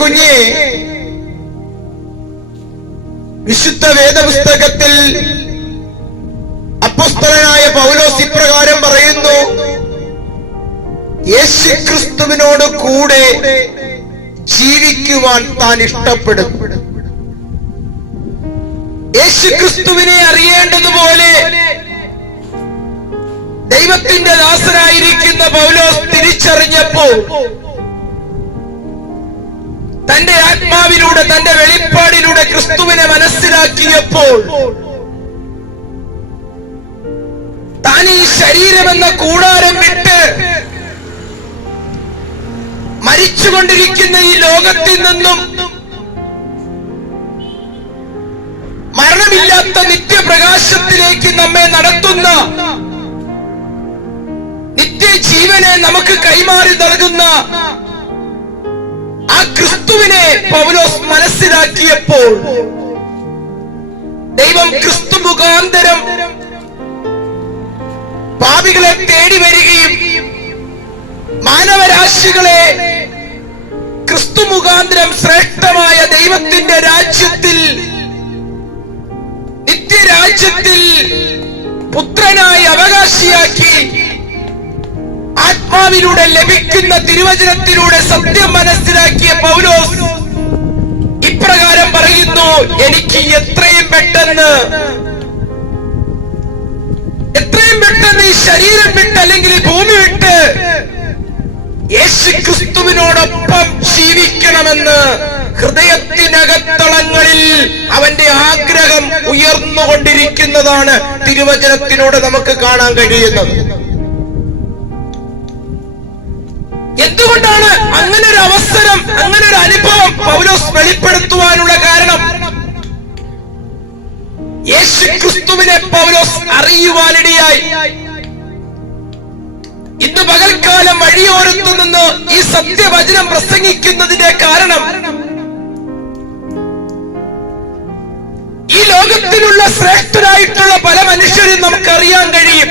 കുഞ്ഞെ, വിശുദ്ധ വേദപുസ്തകത്തിൽ അപ്പോസ്തലനായ പൗലോസ് ഇപ്രകാരം പറയുന്നു: യേശുക്രിസ്തുവിനോട് കൂടെ ജീവിക്കുവാൻ താൻ ഇഷ്ടപ്പെടും. യേശുക്രിസ്തുവിനെ അറിയേണ്ടതുപോലെ ദൈവത്തിന്റെ ദാസനായിരിക്കുന്ന പൗലോസ് തിരിച്ചറിഞ്ഞപ്പോൾ, തന്റെ ആത്മാവിലൂടെ, തന്റെ വെളിപ്പാടിലൂടെ ക്രിസ്തുവിനെ മനസ്സിലാക്കിയപ്പോൾ, താൻ ഈ ശരീരമെന്ന കൂടാരം വിട്ട് മരിച്ചുകൊണ്ടിരിക്കുന്ന ഈ ലോകത്തിൽ നിന്നും മരണമില്ലാത്ത നിത്യപ്രകാശത്തിലേക്ക് നമ്മെ നടത്തുന്ന, നിത്യജീവനെ നമുക്ക് കൈമാറി നൽകുന്ന ആ ക്രിസ്തുവിനെ പൗലോസ് മനസ്സിലാക്കിയപ്പോൾ, ദൈവം ക്രിസ്തു മുഖാന്തരം പാപികളെ തേടി വരികയും മാനവരാശികളെ ക്രിസ്തു മുഖാന്തരം ശ്രേഷ്ഠമായ ദൈവത്തിന്റെ രാജ്യത്തിൽ, നിത്യരാജ്യത്തിൽ പുത്രനായി അവകാശിയാക്കി ആത്മാവിലൂടെ ലഭിക്കുന്ന തിരുവചനത്തിലൂടെ സത്യം മനസ്സിലാക്കിയ പൗലോസ് ഇപ്രകാരം പറയുന്നു: എനിക്ക് എത്രയും പെട്ടെന്ന് ഈ ശരീരം വിട്ട്, അല്ലെങ്കിൽ ഈ ഭൂമി വിട്ട് യേശുക്രിസ്തുവിനോടൊപ്പം ജീവിക്കണമെന്ന് ഹൃദയത്തിനകത്തളങ്ങളിൽ അവന്റെ ആഗ്രഹം ഉയർന്നുകൊണ്ടിരിക്കുന്നതാണ് തിരുവചനത്തിലൂടെ നമുക്ക് കാണാൻ കഴിയുന്നത്. എന്തുകൊണ്ടാണ് അങ്ങനെ ഒരു അവസരം, അങ്ങനെ ഒരു അനുഭവം പൗലോസ് വെളിപ്പെടുത്തുവാനുള്ള കാരണം? യേശുക്രിസ്തുവിനെ പൗലോസ് അറിയുവാനിടയായി. ഇന്ന് പകൽക്കാലം വഴിയോരത്തു നിന്ന് ഈ സത്യവചനം പ്രസംഗിക്കുന്നതിന്റെ കാരണം, ഈ ലോകത്തിലുള്ള ശ്രേഷ്ഠരായിട്ടുള്ള പല മനുഷ്യരും നമുക്കറിയാൻ കഴിയും.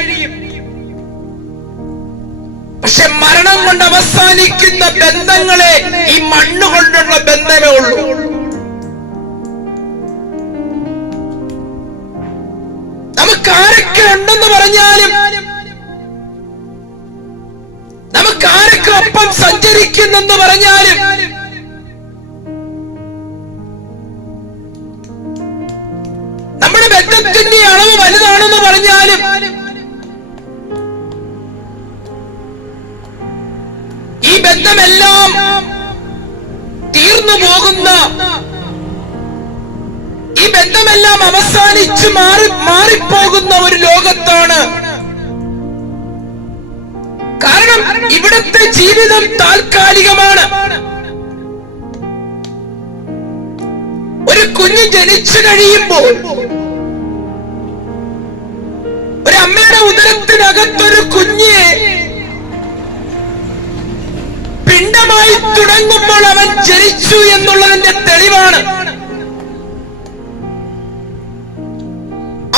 പക്ഷെ മരണം കൊണ്ട് അവസാനിക്കുന്ന ബന്ധങ്ങളെ ഈ മണ്ണുകൊണ്ടുള്ള ബന്ധമേ ഉള്ളൂ. നമുക്കാരൊക്കെ ഉണ്ടെന്ന് പറഞ്ഞാലും, നമുക്കാരൊക്കെ ഒപ്പം സഞ്ചരിക്കുന്നെന്ന് പറഞ്ഞാലും, നമ്മുടെ ബന്ധത്തിന്റെ അളവ് വലുതാണെന്ന് പറഞ്ഞാലും, ഈ ബന്ധമെല്ലാം തീർന്നു പോകുന്ന, ഈ ബന്ധമെല്ലാം അവസാനിച്ച് മാറിപ്പോകുന്ന ഒരു ലോകത്താണ്. കാരണം ഇവിടുത്തെ ജീവിതം താൽക്കാലികമാണ്. ഒരു കുഞ്ഞ് ജനിച്ചു കഴിയുമ്പോൾ, ഒരു അമ്മയുടെ ഉദരത്തിനകത്തൊരു കുഞ്ഞ് പിണ്ഡമായി തുടങ്ങുമ്പോൾ അവൻ ജനിച്ചു എന്നുള്ളതിന്റെ തെളിവാണ്.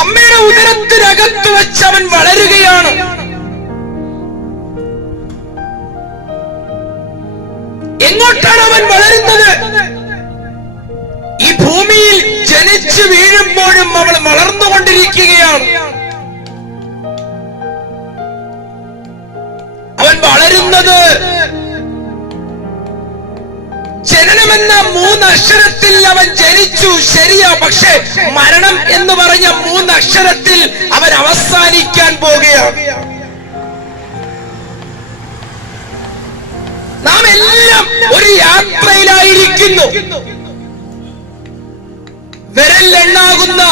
അമ്മയുടെ ഉദരത്തിനകത്ത് വെച്ച് അവൻ വളരുകയാണ്. എങ്ങോട്ടാണ് അവൻ വളരുന്നത്? ഈ ഭൂമിയിൽ ജനിച്ചു വീഴുമ്പോഴും അവൾ വളർന്നുകൊണ്ടിരിക്കുകയാണ്. അവൻ വളരുന്നത് ജനനമെന്ന 3 അക്ഷരത്തിൽ അവൻ ജനിച്ചു, ശരിയാ. പക്ഷെ മരണം എന്ന് പറഞ്ഞ 3 അക്ഷരത്തിൽ അവൻ അവസാനിക്കാൻ പോകുകയാണ്. നാം എല്ലാം ഒരു യാത്രയിലായിരിക്കുന്നു. വിരലെണ്ണാകുന്ന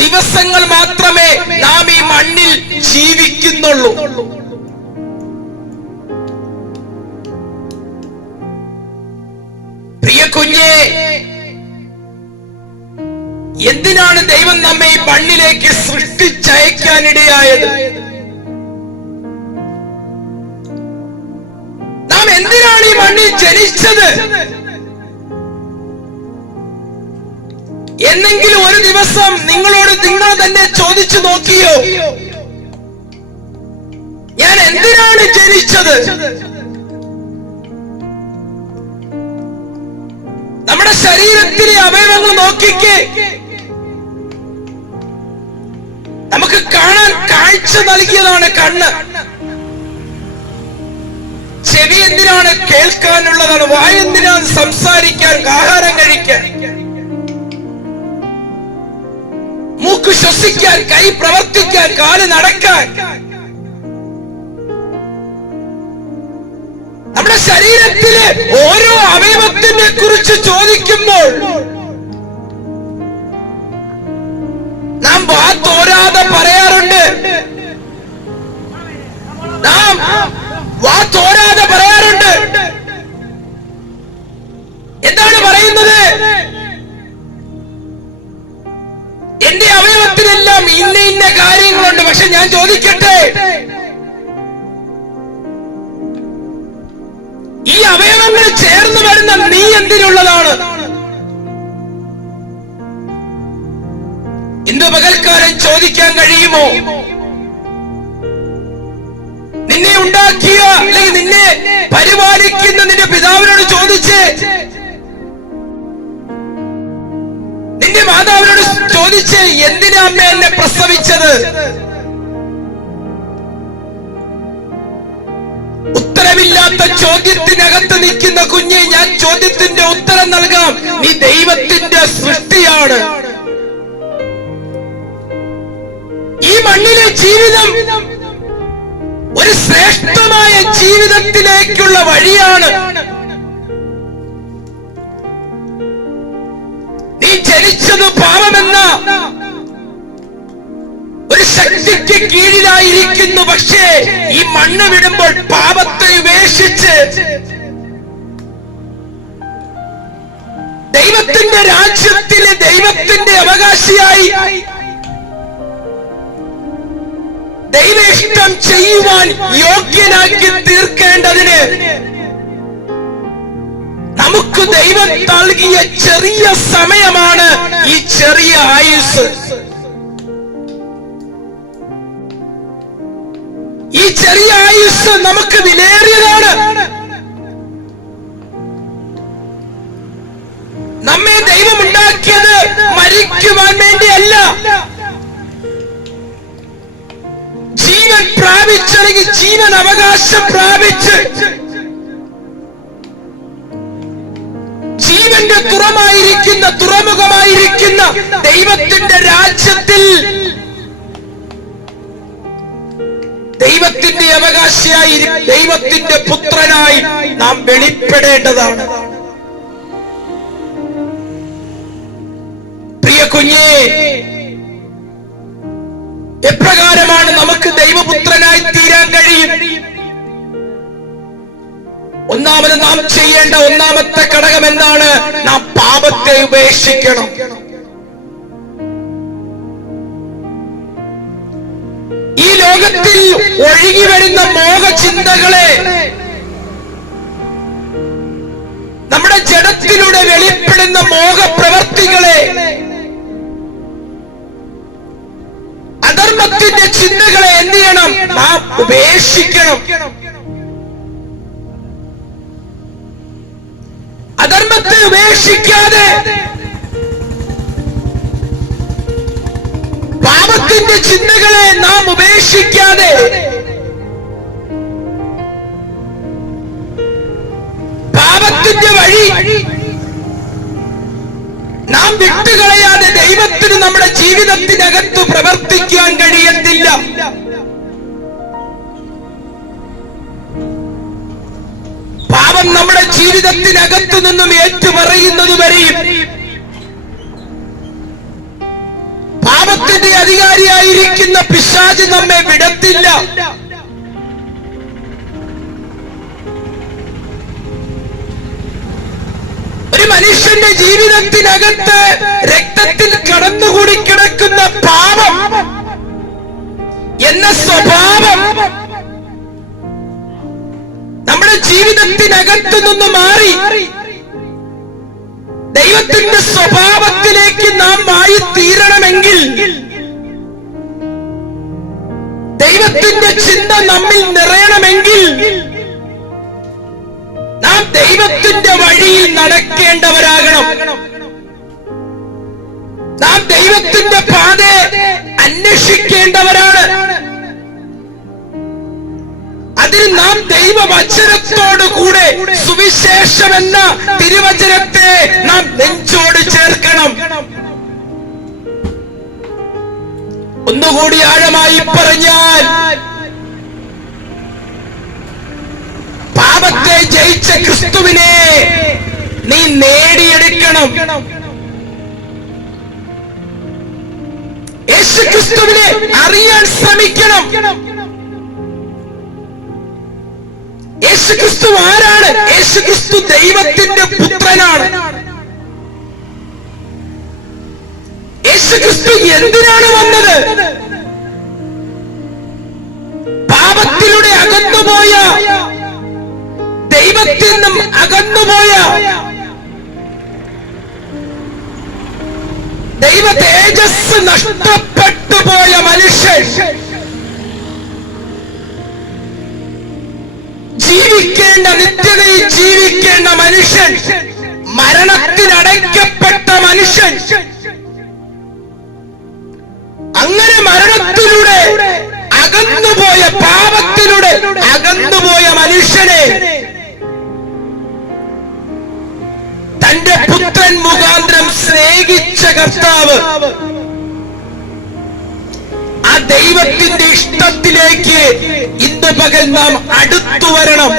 ദിവസങ്ങൾ മാത്രമേ നാം ഈ മണ്ണിൽ ജീവിക്കുന്നുള്ളൂ. പ്രിയ കുഞ്ഞേ, എന്തിനാണ് ദൈവം നമ്മെ ഈ മണ്ണിലേക്ക് സൃഷ്ടിച്ചയക്കാനിടയായത്? നാം എന്തിനാണ് ഈ മണ്ണിൽ ജനിച്ചത്? എന്നെങ്കിലും ഒരു ദിവസം നിങ്ങൾ തന്നെ ചോദിച്ചു നോക്കിയോ, ഞാൻ എന്തിനാണ് ജനിച്ചത്? ശരീരത്തിലെ അവയവങ്ങൾ നോക്കിക്കേ. നമുക്ക് കാണാൻ കാഴ്ച നൽകിയതാണ് കണ്ണ്. ചെവി എന്തിനാണ്? കേൾക്കാനുള്ളതാണ്. വായ എന്തിനാണ്? സംസാരിക്കാൻ, ആഹാരം കഴിക്കാൻ. മൂക്ക് ശ്വസിക്കാൻ, കൈ പ്രവർത്തിക്കാൻ, കാല് നടക്കാൻ. നമ്മുടെ ശരീരത്തിലെ ഓരോ അവയവത്തിനെ കുറിച്ച് ചോദിക്കുമ്പോൾ നാം വാ തോരാതെ പറയാറുണ്ട്. നാം വാ തോരാതെ പറയാറുണ്ട്. എന്താണ് പറയുന്നത്? എന്റെ അവയവത്തിനെല്ലാം ഇന്ന ഇന്ന കാര്യങ്ങളുണ്ട്. പക്ഷെ ഞാൻ ചോദിക്കട്ടെ, ഈ അവയവങ്ങൾ ചേർന്ന് വരുന്ന നീ എന്തിനുള്ളതാണ്? ഇന്ന് പകൽക്കാരൻ ചോദിക്കാൻ കഴിയുമോ? നിന്നെ ഉണ്ടാക്കിയ അല്ലെങ്കിൽ നിന്നെ പരിപാലിക്കുന്ന നിന്റെ പിതാവിനോട് ചോദിച്ച്, നിന്റെ മാതാവിനോട് ചോദിച്ച്, എന്തിനാ അമ്മ എന്നെ പ്രസവിച്ചത്? ഉത്തരമില്ലാത്ത ചോദ്യത്തിനകത്ത് നിൽക്കുന്ന കുഞ്ഞെ, ഞാൻ ചോദ്യത്തിന്റെ ഉത്തരം നൽകാം. നീ ദൈവത്തിന്റെ സൃഷ്ടിയാണ്. ഈ മണ്ണിലെ ജീവിതം ഒരു ശ്രേഷ്ഠമായ ജീവിതത്തിലേക്കുള്ള വഴിയാണ്. നീ ജനിച്ചത് പാപമെന്ന ഒരു ശക്തിക്ക് കീഴിലായിരിക്കുന്നു. പക്ഷേ ഈ മണ്ണ് വിടുമ്പോൾ പാപത്തെ ഉപേക്ഷിച്ച് ദൈവത്തിന്റെ രാജ്യത്തിലെ ദൈവത്തിന്റെ അവകാശിയായി ദൈവ ഇഷ്ടം ചെയ്യുവാൻ യോഗ്യനാക്കി തീർക്കേണ്ടതിന് നമുക്ക് ദൈവം നൽകിയ ചെറിയ സമയമാണ് ഈ ചെറിയ ആയുസ്. ഈ ചെറിയ ആയുസ് നമുക്ക് വിലയേറിയതാണ്. നമ്മെ ദൈവം ഉണ്ടാക്കിയത് മരിക്കുവാൻ വേണ്ടിയല്ല. ജീവൻ പ്രാപിച്ചെങ്കിൽ ജീവൻ അവകാശം പ്രാപിച്ച് ജീവന്റെ തുറമുഖമായിരിക്കുന്ന ദൈവത്തിന്റെ രാജ്യത്തിൽ ദൈവത്തിന്റെ അവകാശിയായി, ദൈവത്തിന്റെ പുത്രനായി നാം വെളിപ്പെടേണ്ടതാണ്. പ്രിയ കുഞ്ഞേ, എപ്രകാരമാണ് നമുക്ക് ദൈവപുത്രനായി തീരാൻ കഴിയും? ഒന്നാമത് നാം ചെയ്യേണ്ട ഒന്നാമത്തെ ഘടകം എന്താണ്? നാം പാപത്തെ ഉപേക്ഷിക്കണം. ഈ ലോകത്തിൽ ഒഴുകി വരുന്ന മോഹചിന്തകളെ, നമ്മുടെ ജഡത്തിലൂടെ വെളിപ്പെടുന്ന മോഹപ്രവർത്തികളെ, അധർമ്മത്തിന്റെ ചിന്തകളെ എന്ത് ചെയ്യണം? നാം ഉപേക്ഷിക്കണം. അധർമ്മത്തെ ഉപേക്ഷിക്കാതെ പാപത്തിന്റെ ചിന്തകളെ നാം ഉപേക്ഷിക്കാതെ പാപത്തിന്റെ വഴി നാം വിട്ടുകളയാതെ ദൈവത്തിന് നമ്മുടെ ജീവിതത്തിനകത്ത് പ്രവർത്തിക്കാൻ കഴിയത്തില്ല. പാപം നമ്മുടെ ജീവിതത്തിനകത്തു നിന്നും ഏറ്റുപറയുന്നതുവരെയും പാപത്തിന്റെ അധികാരിയായിരിക്കുന്ന പിശാച് നമ്മെ വിടത്തില്ല. ഒരു മനുഷ്യന്റെ ജീവിതത്തിനകത്ത് രക്തത്തിൽ കടന്നുകൂടി കിടക്കുന്ന പാപം എന്ന സ്വഭാവം നമ്മുടെ ജീവിതത്തിനകത്തു നിന്ന് മാറി ദൈവത്തിന്റെ സ്വഭാവത്തിലേക്ക് നാം ആയി തീരണമെങ്കിൽ, ദൈവത്തിന്റെ ചിന്ത നമ്മിൽ നിറയണമെങ്കിൽ, നാം ദൈവത്തിന്റെ വഴിയിൽ നടക്കേണ്ടവരാകണം. ദൈവവചനത്തോടുകൂടെ സുവിശേഷം എന്ന തിരുവചനത്തെ നാം നെഞ്ചോട് ചേർക്കണം. ഒന്നുകൂടി ആഴമായി പറഞ്ഞാൽ, പാപത്തെ ജയിച്ച ക്രിസ്തുവിനെ നീ നേടിയെടുക്കണം. യേശു ക്രിസ്തുവിനെ അറിയാൻ ശ്രമിക്കണം. യേശു ക്രിസ്തു ആരാണ്? യേശു ക്രിസ്തു ദൈവത്തിന്റെ പുത്രനാണ്. യേശു ക്രിസ്തു എന്തിനാണ് വന്നത്? പാപത്തിലൂടെ അകന്നുപോയ, ദൈവത്തിൽ നിന്നും അകന്നുപോയ, ദൈവ തേജസ് നഷ്ടപ്പെട്ടു പോയ മനുഷ്യൻ, ജീവിക്കേണ്ട, നിത്യതയിൽ ജീവിക്കേണ്ട മനുഷ്യൻ, മരണത്തിനടയ്ക്കപ്പെട്ട മനുഷ്യൻ, അങ്ങനെ മരണത്തിലൂടെ അകന്നുപോയ, പാപത്തിലൂടെ അകന്നുപോയ മനുഷ്യനെ തന്റെ പുത്രൻ മുഖാന്തരം സ്നേഹിച്ച കർത്താവ് ആ ദൈവത്തിന്റെ ഇഷ്ടത്തിലേക്ക് ഇന്ന് പകൽ നാം അടുത്തു വരണം.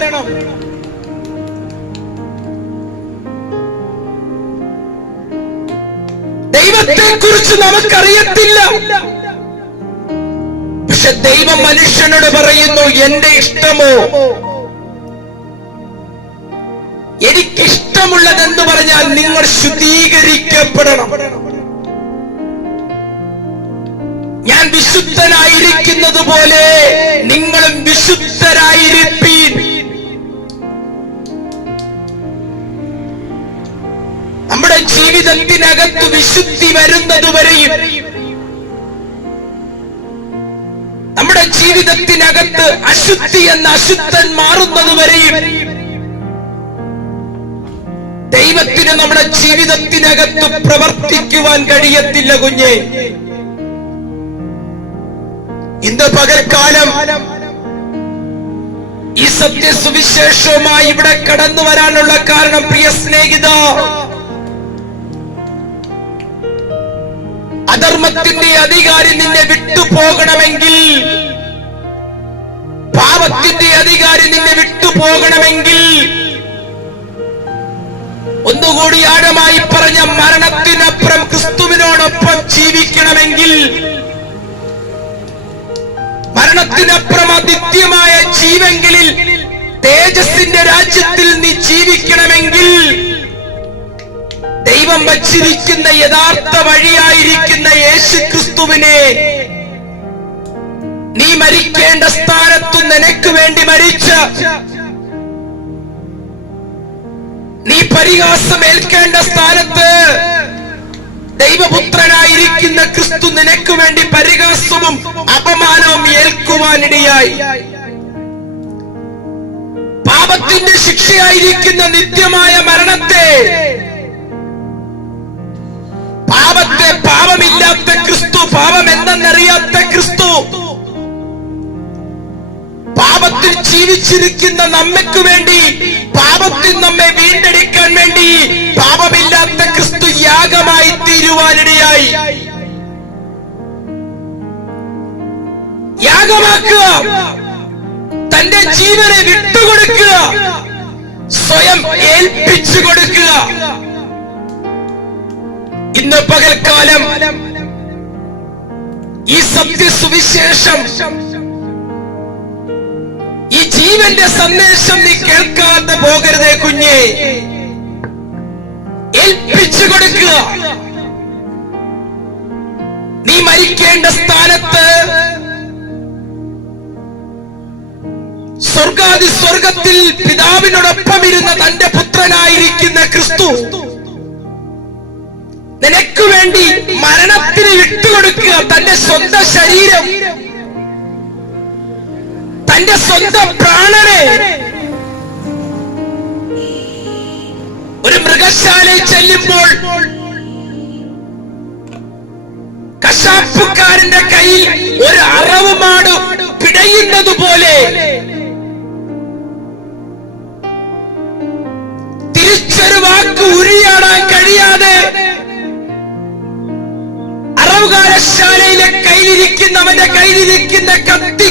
ദൈവത്തെ കുറിച്ച് നമുക്കറിയത്തില്ല. പക്ഷെ ദൈവം മനുഷ്യനോട് പറയുന്നു, എന്റെ ഇഷ്ടമോ, എനിക്കിഷ്ടമുള്ളതെന്ന് പറഞ്ഞാൽ നിങ്ങൾ ശുദ്ധീകരിക്കപ്പെടണം. ഞാൻ വിശുദ്ധനായിരിക്കുന്നത് പോലെ നിങ്ങളും വിശുദ്ധരായിരിപ്പീൻ. നമ്മുടെ ജീവിതത്തിനകത്ത് വിശുദ്ധി വരുന്നതുവരെയും, നമ്മുടെ ജീവിതത്തിനകത്ത് അശുദ്ധി എന്ന അശുദ്ധൻ മാറുന്നതുവരെയും ദൈവത്തിന് നമ്മുടെ ജീവിതത്തിനകത്ത് പ്രവർത്തിക്കുവാൻ കഴിയത്തില്ല കുഞ്ഞെ. ഇന്ന് പകൽക്കാലം ഈ സത്യസുവിശേഷവുമായി ഇവിടെ കടന്നു വരാനുള്ള കാരണം, പ്രിയ സ്നേഹിത, അധർമ്മത്തിന്റെ അധികാരി നിന്നെ വിട്ടുപോകണമെങ്കിൽ, പാപത്തിന്റെ അധികാരി നിന്നെ വിട്ടുപോകണമെങ്കിൽ, ഒന്നുകൂടി ആഴമായി പറഞ്ഞ മരണത്തിനപ്പുറം ക്രിസ്തുവിനോടൊപ്പം ജീവിക്കണമെങ്കിൽ, മരണത്തിനപ്പുറം അനിത്യമായ ജീവെങ്കിലും തേജസ്സിന്റെ രാജ്യത്തിൽ നീ ജീവിക്കണമെങ്കിൽ, ദൈവം വച്ചിരിക്കുന്ന യഥാർത്ഥ വഴിയായിരിക്കുന്ന യേശു ക്രിസ്തുവിനെ നീ മരിക്കേണ്ട സ്ഥാനത്തു നിനക്ക് വേണ്ടി മരിച്ച, നീ പരിഹാസമേൽക്കേണ്ട സ്ഥാനത്ത് ദൈവപുത്രനായിരിക്കുന്ന ക്രിസ്തു നിനക്ക് വേണ്ടി പരിഹാസവും അപമാനവും ഏൽക്കുവാനിടയായി. പാപത്തിന്റെ ശിക്ഷയായിരിക്കുന്ന നിത്യമായ മരണത്തെ, പാപത്തെ പാപമില്ലാത്ത ക്രിസ്തു, പാപം എന്തെന്നറിയാത്ത ക്രിസ്തു, പാപത്തിൽ ജീവിച്ചിരിക്കുന്ന നമ്മയ്ക്ക് വേണ്ടി, പാപത്തിൽ നമ്മെ വീണ്ടെടുക്കാൻ വേണ്ടി പാപമില്ലാത്ത ക്രിസ്തു യാഗമായി തീരുവാനിടയായി. യാഗമാക്കുക, തന്റെ ജീവനെ വിട്ടുകൊടുക്കുക, സ്വയം ഏൽപ്പിച്ചു കൊടുക്കുക. ഇന്ന് പകൽക്കാലം ഈ സത്യസുവിശേഷം, ഈ ജീവന്റെ സന്ദേശം നീ കേൾക്കാതെ പോകരുതേ കുഞ്ഞേ. ഏൽപ്പിച്ചു കൊടുക്കുക. നീ മരിക്കേണ്ട സ്ഥാനത്ത് സ്വർഗാദി സ്വർഗത്തിൽ പിതാവിനോടൊപ്പം ഇരുന്ന തന്റെ പുത്രനായിരിക്കുന്ന ക്രിസ്തു നിനക്ക് വേണ്ടി മരണത്തിന് വിട്ടുകൊടുക്കുക. തന്റെ സ്വന്തം ശരീരം, തന്റെ സ്വന്തം പ്രാണനെ ഒരു മൃഗശാലയിൽ ചെല്ലുമ്പോൾ കശാപ്പുകാരന്റെ കയ്യിൽ ഒരു അറവുമാട് പിടയുന്നത് പോലെ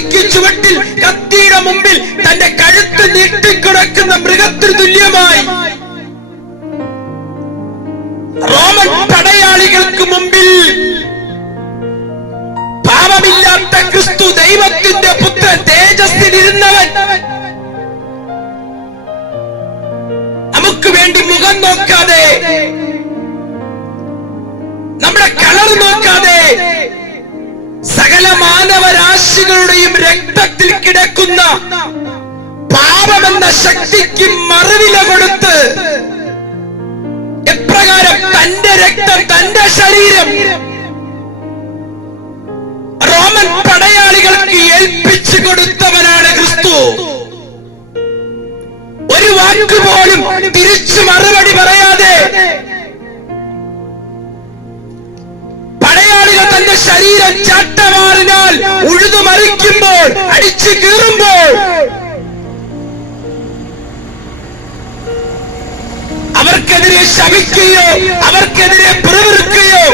കത്തിക്ക് ചുവട്ടിൽ കത്തിയുടെ മുമ്പിൽ തന്റെ കഴുത്ത് നീട്ടിക്കിടക്കുന്ന മൃഗത്തിന് തുല്യമായി റോമൻ പടയാളികൾക്ക് മുമ്പിൽ പാപമില്ലാത്ത ക്രിസ്തു, ദൈവത്തിന്റെ പുത്രൻ, തേജസ്സിലിരുന്നവൻ നമുക്ക് വേണ്ടി മുഖം നോക്കാതെ, നമ്മുടെ കളർ നോക്കാതെ, സകല മാനവരാശികളുടെയും രക്തത്തിൽ കിടക്കുന്ന പാപമെന്ന ശക്തിക്ക് മറുവില കൊടുത്ത് എപ്രകാരം തന്റെ രക്തം, തന്റെ ശരീരം റോമൻ പടയാളികൾക്ക് ഏൽപ്പിച്ചു കൊടുത്തവനാണ് ക്രിസ്തു. ഒരു വാക്ക് പോലും തിരിച്ചു മറുപടി പറയാതെ പടയാളികൾ തന്റെ ശരീരം ചാട്ടവാറിനാൽ ഉഴുതുമറിക്കുമ്പോൾ, അടിച്ചു കീറുമ്പോൾ അവർക്കെതിരെ ശപിക്കുകയോ അവർക്കെതിരെ പിറുപിറുക്കുകയോ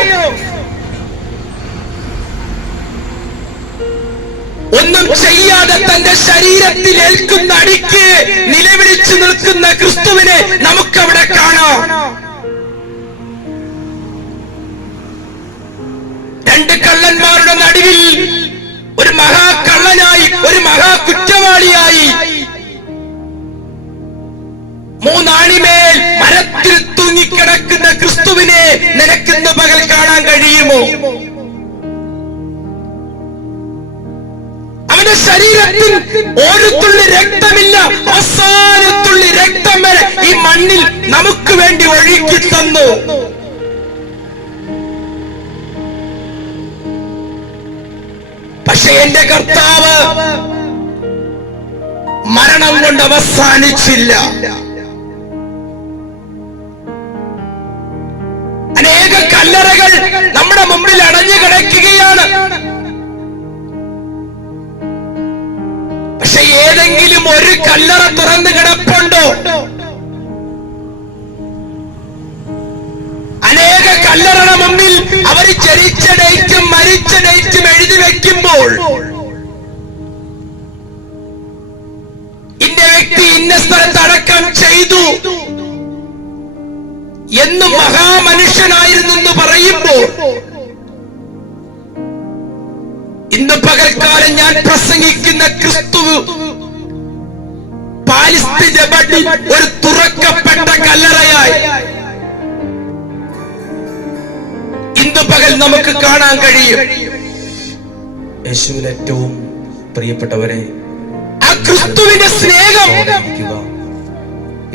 ഒന്നും ചെയ്യാതെ തന്റെ ശരീരത്തിൽ ഏൽക്കുന്ന അടിക്ക് നിലവിളിച്ചു നിൽക്കുന്ന ക്രിസ്തുവിനെ നമുക്കവിടെ കാണാം. രണ്ട് കള്ളന്മാരുടെ നടുവിൽ ഒരു മഹാകള്ളനായി, ഒരു മഹാകുറ്റവാളിയായി, മൂന്നാണിമേൽ മരത്തിൽ തൂങ്ങിക്കിടക്കുന്ന ക്രിസ്തുവിനെ നിനക്കിന്ന് പകൽ കാണാൻ കഴിയുമോ? അവന്റെ ശരീരത്തിൽ ഒരു തുള്ളി രക്തമില്ല, അവസാനത്തുള്ളി രക്തം വരെ ഈ മണ്ണിൽ നമുക്ക് വേണ്ടി ഒഴുക്കി തന്നു. പക്ഷെ എന്റെ കർത്താവ് മരണം കൊണ്ട് അവസാനിച്ചില്ല. അനേക കല്ലറകൾ നമ്മുടെ മുമ്പിൽ അടഞ്ഞു കിടക്കുകയാണ്. പക്ഷെ ഏതെങ്കിലും ഒരു കല്ലറ തുറന്നു കിടപ്പുണ്ടോ? അനേക കല്ലറയുടെ മുമ്പിൽ അവർ ജനിച്ച ഡേറ്റും മരിച്ച ഡേറ്റും എഴുതി വെക്കുമ്പോൾ, ഇന്ന വ്യക്തി ഇന്ന സ്ഥലത്ത് അടക്കം ചെയ്തു എന്ന് മഹാമനുഷ്യനായിരുന്നു എന്ന് പറയുമ്പോൾ, ഇന്ന് പകൽക്കാലം ഞാൻ പ്രസംഗിക്കുന്ന ക്രിസ്തു പാലിസ്തീൻ ഒരു തുറക്കപ്പെട്ട കല്ലറയായി ഇന്ന് പകൽ നമുക്ക് കാണാൻ കഴിയും. യേശുവിൽ ഏറ്റവും പ്രിയപ്പെട്ടവരെ, ആ ക്രിസ്തുവിന്റെ സ്നേഹം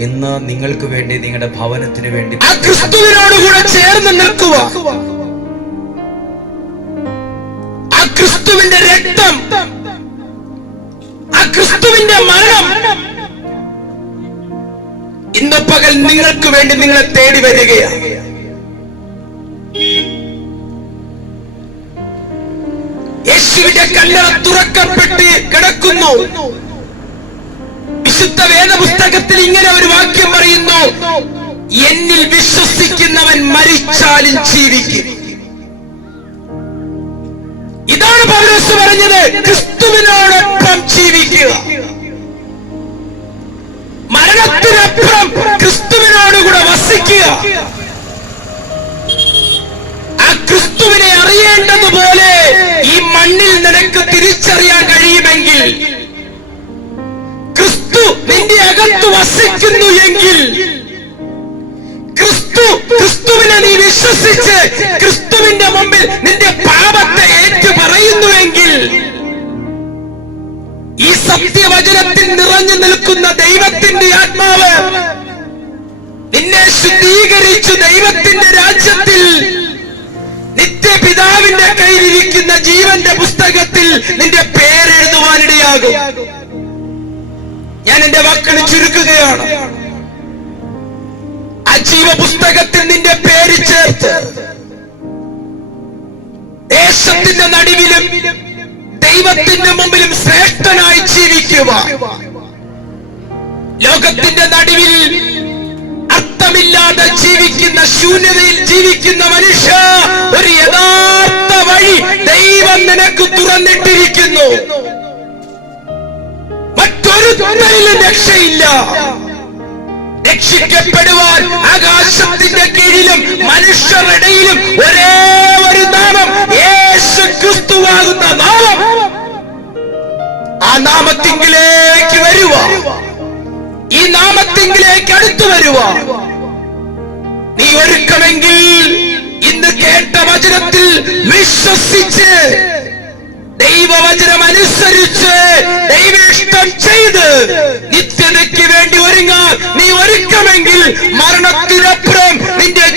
ഇന്ന് നിങ്ങൾക്ക് വേണ്ടി, നിങ്ങളുടെ ഭവനത്തിന് വേണ്ടി ആ ക്രിസ്തുവിനോടുകൂടെ ചേർന്ന് നിൽക്കുക. ആ ക്രിസ്തുവിന്റെ രക്തം, ആ ക്രിസ്തുവിന്റെ മരണം ഇന്ന് പകൽ നിങ്ങൾക്ക് വേണ്ടി നിങ്ങളെ തേടി വരികയാണ്. യേശുവിന്റെ കല്ലറ തുറക്കപ്പെട്ട് കിടക്കുന്നു. വിശുദ്ധ വേദപുസ്തകത്തിൽ ഇങ്ങനെ ഒരു വാക്യം പറയുന്നു, എന്നിൽ വിശ്വസിക്കുന്നവൻ മരിച്ചാലും ജീവിക്കും. ഇതാണ് പൗലോസ് പറഞ്ഞത്, ക്രിസ്തുവിനോടൊപ്പം ജീവിക്കുക. മരണത്തിനപ്പുറം ക്രിസ്തുവിനോടുകൂടെ വസിക്കുക. ആ ക്രിസ്തുവിനെ അറിയേണ്ടതുപോലെ ഈ മണ്ണിൽ നിനക്ക് തിരിച്ചറിയാൻ കഴിയുമെങ്കിൽ, ക്രിസ്തു നിന്റെ അകത്ത് വസിക്കുന്നു എങ്കിൽ, ക്രിസ്തുവിനെ നീ വിശ്വസിച്ച് ക്രിസ്തുവിന്റെ മുമ്പിൽ നിന്റെ പാപത്തെ ഏറ്റു പറയുന്നുവെങ്കിൽ, ഈ സത്യവചനത്തിൽ നിറഞ്ഞു നിൽക്കുന്ന ദൈവത്തിന്റെ ആത്മാവ് നിന്നെ ശുദ്ധീകരിച്ചു ദൈവത്തിന്റെ രാജ്യത്തിൽ നിത്യപിതാവിന്റെ കയ്യിലിരിക്കുന്ന ജീവന്റെ പുസ്തകത്തിൽ നിന്റെ പേരെഴുതുവാനിടയാകും. ഞാൻ എന്റെ വാക്കുകൾ ചുരുക്കുകയാണ്. ആ ജീവപുസ്തകത്തിൽ നിന്റെ പേര് ചേർത്ത് ദേശത്തിന്റെ നടുവിലും ദൈവത്തിന്റെ മുമ്പിലും ശ്രേഷ്ഠനായി ജീവിക്കുക. ലോകത്തിന്റെ നടുവിൽ അർത്ഥമില്ലാതെ ജീവിക്കുന്ന, ശൂന്യതയിൽ ജീവിക്കുന്ന മനുഷ്യ, ഒരു യഥാർത്ഥ വഴി ദൈവം നിനക്ക് തുറന്നിട്ടിരിക്കുന്നു. ഒരുത്തരിലും രക്ഷയില്ല. രക്ഷിക്കപ്പെടുവാൻ ആകാശത്തിന്റെ കീഴിലും മനുഷ്യരുടെയിലും ഒരേ ഒരു നാമം, യേശു ക്രിസ്തുവാകുന്ന നാമം. ആ നാമത്തിങ്കിലേക്ക് വരുക, ഈ നാമത്തിങ്കിലേക്ക് അടുത്തു വരുക. നീ ഒരുക്കമെങ്കിൽ ഇന്ന് കേട്ട വചനത്തിൽ വിശ്വസിച്ച് ദൈവവചനം അനുസരിച്ച് ദൈവേഷ്ടം ചെയ്ത് നിത്യതയ്ക്ക് വേണ്ടി ഒരുങ്ങാൻ നീ ഒരുക്കമെങ്കിൽ മരണത്തിനപ്പുറം നിന്റെ